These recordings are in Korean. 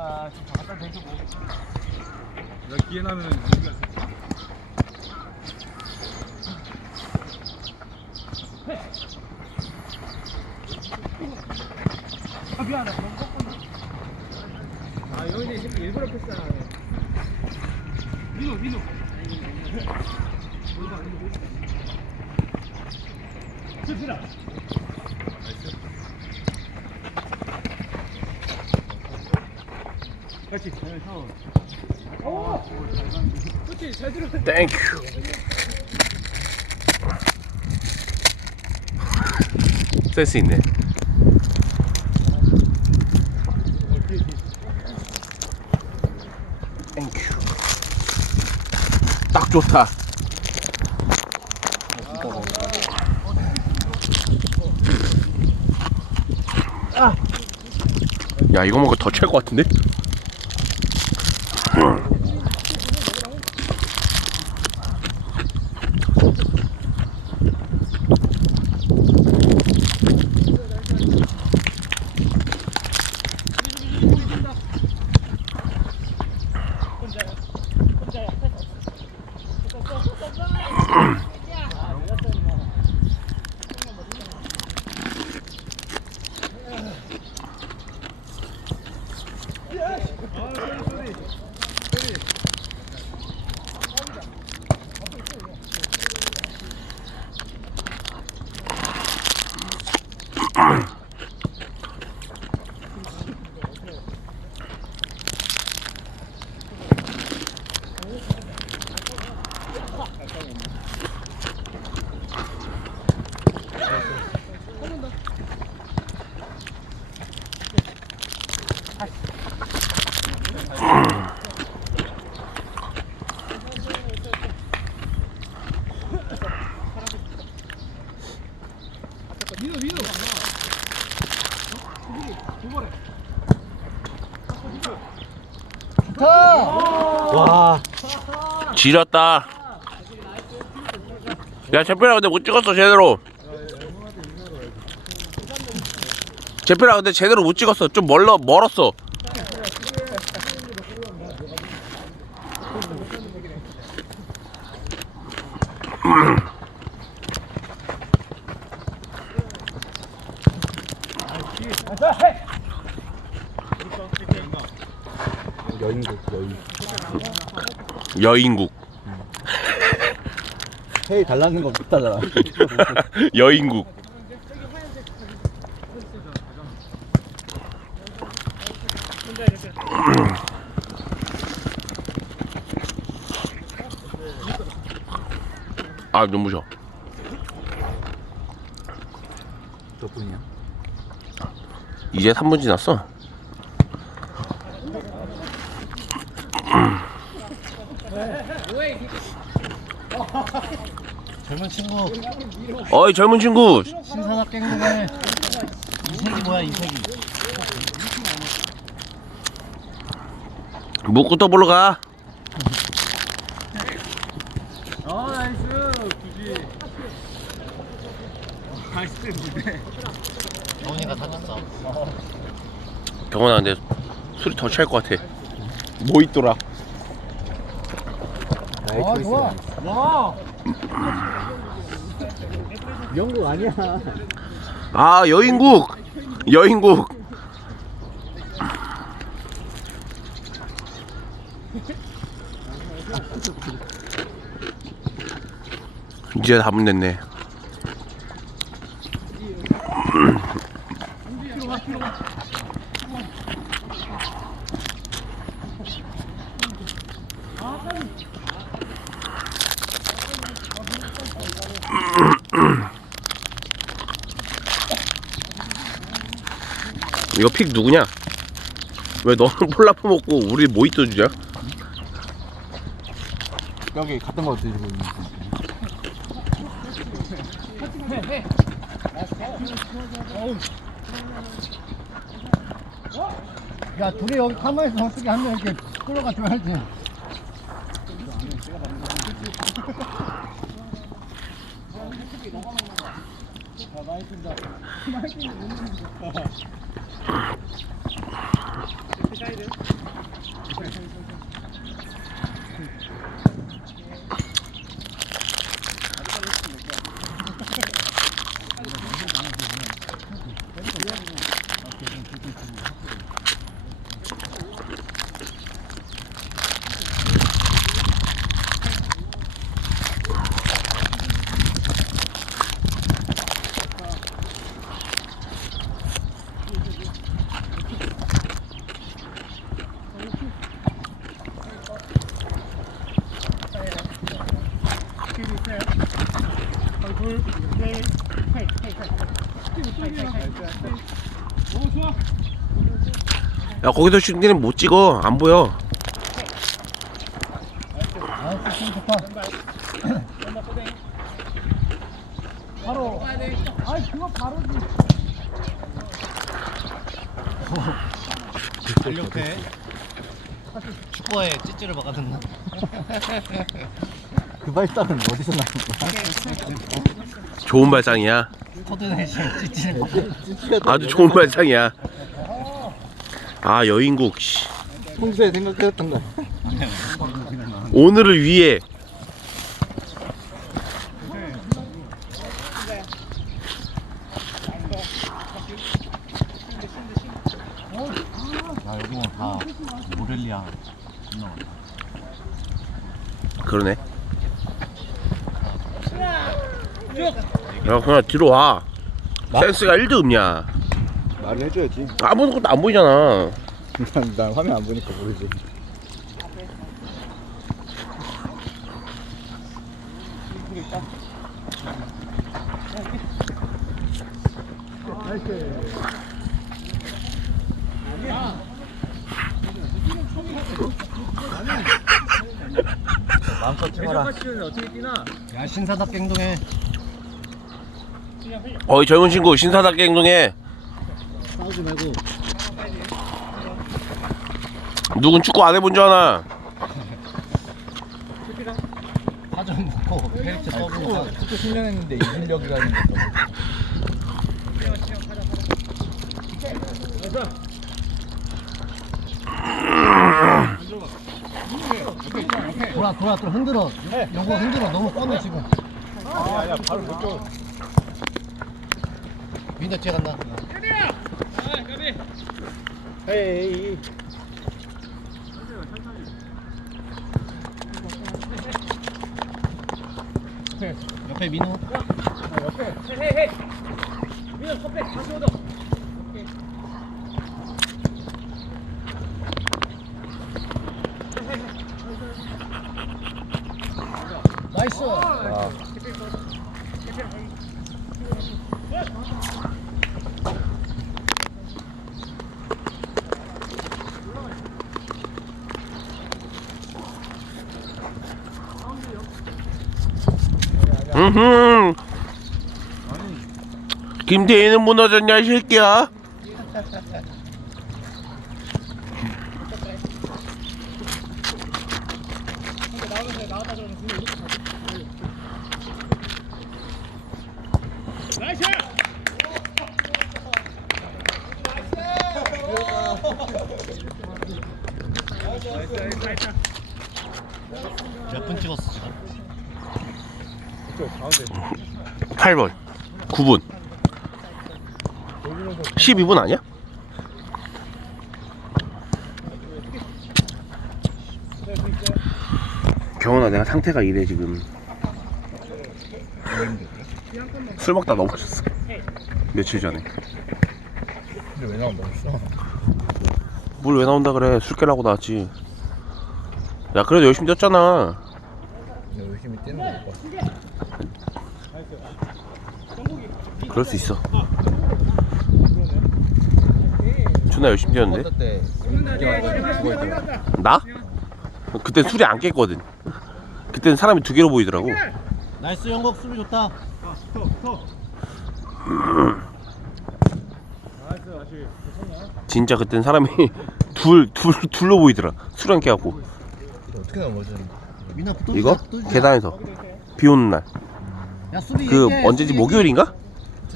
아, 좀 갖다 대주고. 내가 기회 나면 여기가 아, 미안해. 아, 여기 지금 일부러 패스 안 하네. 민호, 민호. 슬 피라. 같이 잘 서. 오! 그렇지, 잘 들어. 땡큐. 센스 있네. 땡큐. 딱 좋다. 야 이거 먹고 더찰 것 같은데? 민 지렸다. 야, 제필아 근데 못 찍었어 제대로. 제필아 근데 제대로 못 찍었어. 좀 멀러 멀었어. 여인국 여인 여인국. 회의 달라는 거 못하잖아 여인국. 아 눈부셔. 덕분이야 이제 3분 지났어. 젊은 친구 어이 젊은 친구. 신산학교 행동해 이색이 뭐야 이색이 묵부터 보러 가. 어, 나이스. 굳이. 나이스, 근데. 정훈이가 사줬어 경원아 근데 술이 더 취할 것 같아. 뭐 있더라? 와, 좋아. 와. 영국 아니야 아 여인국. 여인국. 이제 다 문냈네. 이거 픽 누구냐? 왜 너는 폴라프 먹고 우리 모히또 주냐? 여기 갔던 거 드시고 있는 야, 둘이 여기 가만히 있어. 어떻게 한명 이렇게 끌어가지고 할 아, 많이 뜬다. 많이 뜬다. 가야 돼요? 야 거기서 슈팅은 못 찍어 안 보여 바로. 아이, 그거 바로지. 달력해 축구에 찌찌를 박아놨나? 그 발상은 어디서 나는? 좋은 발상이야. 아주 좋은 발상이야 아 여인국 씨. 평소에 생각했던 거야. 오늘을 위해 다 모렐리아. 그러네 야 그냥 뒤로 와 센스가 1도 없냐 말을 해줘야지. 아무것도 안 보이잖아 난, 난 화면 안 보니까 모르지. 마음껏 찍어라. 야, 신사답게 행동해. 어이 젊은 친구 신사답게 행동해 싸우지 말고. 누군 축구 안 해본 줄 아나 파전 먹고 캐릭터 써보고. 축구 10년 했는데 이질력이라는 게 돌아, 돌아, 돌아. 흔들어. 영구 흔들어. 너무 뻔해, 지금. 아니야, 바로 그쪽. 민다 뒤에 간다. 헤이. 옆에 민호. 헤헤헤 민호 컵백 다시 얻어 나이스. 아, 김태희는 무너졌냐 이 새끼야 몇 분 찍었어, 지금? 그쪽 가운데. 8번. 9분. 12분 아니야? 경원아 내가 상태가 이래 지금. 술 먹다 넘어졌어. 며칠 전에. 근데 왜 나온다 했어? 뭘 왜 나온다 그래? 술 깨라고 나왔지. 야 그래도 열심히 뛰었잖아. 열심히 뛰는 거못 봤어. 그럴 수 있어 존나 열심히 뛰었는데 때. 나? 그땐 술이 안 깼거든 그땐 사람이 두 개로 보이더라고 나이스, 영국 수비 좋다. 진짜 그땐 사람이 둘, 둘, 둘로 보이더라 술 안 깨갖고 어떻게? 민호 또 이거? 계단에서 비 오는 날 야, 수비 그 얘기해, 언제지 수비 목요일인가?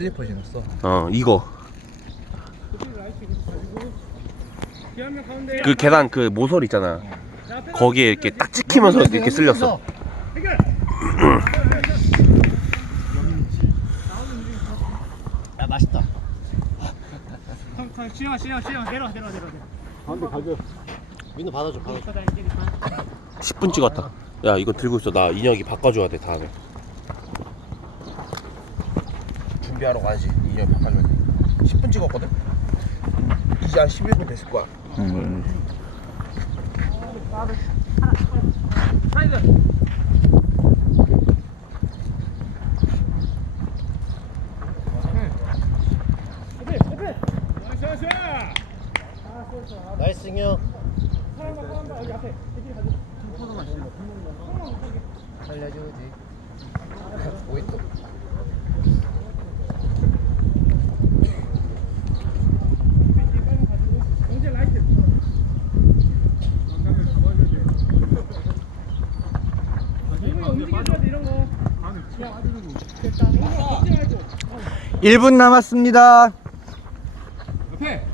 슬리퍼 신었어. 어 이거 그 계단 그 모서리 있잖아 거기에 이렇게 딱 찍히면서. 이렇게 쓸렸어 야, 맛있다. 시영 시영 시영 내려 내려 내려 내려 가운데 가져. 민호 받아줘, 받아줘. 쳐다 이제니까 10분 찍었다 야 이거 들고 있어 나 인혁이 바꿔줘야 돼 다음에 준비하러 가야지. 2년 바깥면 10분 찍었거든? 이제 한 11분 됐을 거야. 음. 나이스 승현 살려줘 오이 또? 1분 남았습니다. 옆에.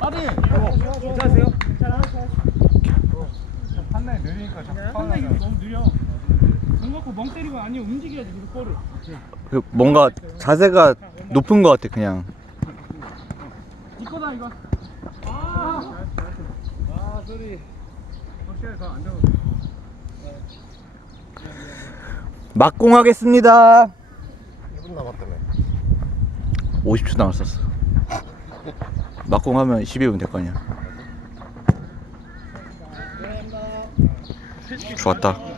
아들. 괜찮으세요? 판단이 느리니까 자꾸 한나이 너무 느려. 눈 갖고 멍 때리고 아니면 움직여야지 계속 볼을. 그 뭔가 자세가 높은 것 같아 그냥. 네 거다 이거. 아. 아 소리. 확실히 더안 되고 막공하겠습니다. 1분 남았다며. 50초 남았었어. 막공하면 12분 될 거 아니야. 좋았다.